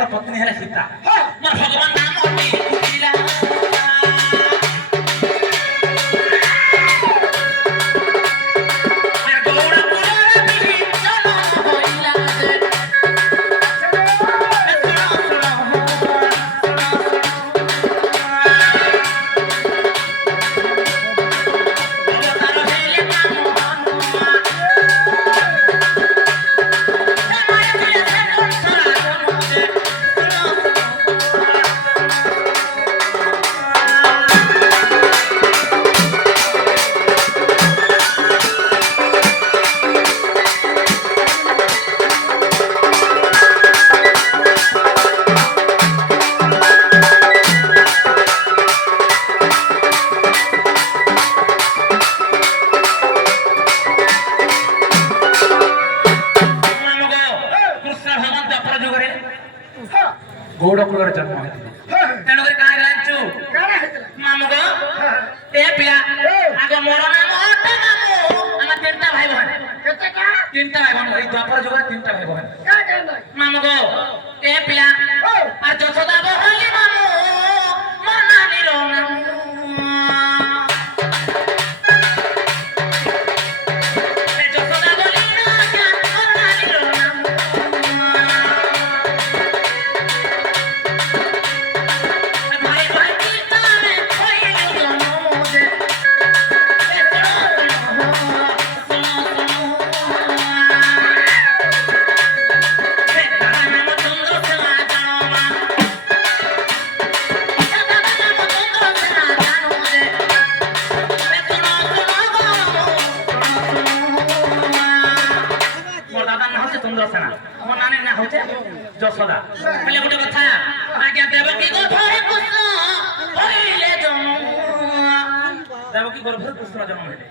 ରାମଙ୍କର ପତ୍ନୀ ହେଲା ସୀତା। ମୋର ଭଗବାନ ନାମ ଥିଲା गौड़ कुल जन्म तेणुक मामू गो ए पिला आग मोर नाम आम तीन भाई बहन तीन भाई बहन द्वापर जुग तीन भाई बहन मामू गो ए पिला आ जशोदा बहली मामू मोर नानी रो যশোদা বলে গোটে কথা আজ্ঞা দেবকী গর্ভরে কৃষ্ণ হইলে জন্ম দেবকী গর্ভরে কৃষ্ণ জন্ম হইলে